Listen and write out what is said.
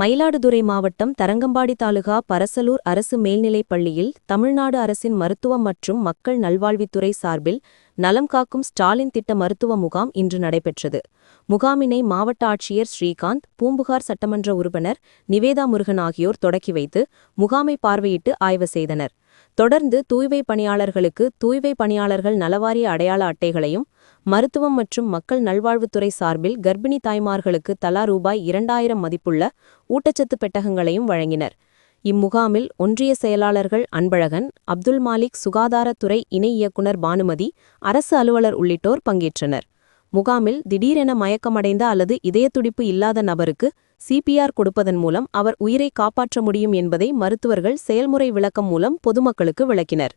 மயிலாடுதுறை மாவட்டம் தரங்கம்பாடி தாலுகா பரசலூர் அரசு மேல்நிலைப் பள்ளியில் தமிழ்நாடு அரசின் மருத்துவம் மற்றும் மக்கள் நல்வாழ்வுத்துறை சார்பில் நலம் காக்கும் ஸ்டாலின் திட்ட மருத்துவ முகாம் இன்று நடைபெற்றது. முகாமினை மாவட்ட ஆட்சியர் ஸ்ரீகாந்த் பூம்புகார் சட்டமன்ற உறுப்பினர் நிவேதா முருகன் ஆகியோர் தொடக்கி வைத்து முகாமை பார்வையிட்டு ஆய்வு செய்தனர். தொடர்ந்து தூய்வை பணியாளர்களுக்கு தூய்வை பணியாளர்கள் நலவாரிய அடையாள அட்டைகளையும் மருத்துவம் மற்றும் மக்கள் நல்வாழ்வுத்துறை சார்பில் கர்ப்பிணி தாய்மார்களுக்கு தலா ரூபாய் இரண்டாயிரம் மதிப்புள்ள ஊட்டச்சத்து பெட்டகங்களையும் வழங்கினர். இம்முகாமில் ஒன்றிய செயலாளர்கள் அன்பழகன் அப்துல் மாலிக் சுகாதாரத்துறை இணை இயக்குநர் பானுமதி அரசு அலுவலர் உள்ளிட்டோர் பங்கேற்றனர். முகாமில் திடீரென மயக்கமடைந்த அல்லது இதயத்துடிப்பு இல்லாத நபருக்கு சிபிஆர் கொடுப்பதன் மூலம் அவர் உயிரை காப்பாற்ற முடியும் என்பதை மருத்துவர்கள் செயல்முறை விளக்கம் மூலம் பொதுமக்களுக்கு விளக்கினர்.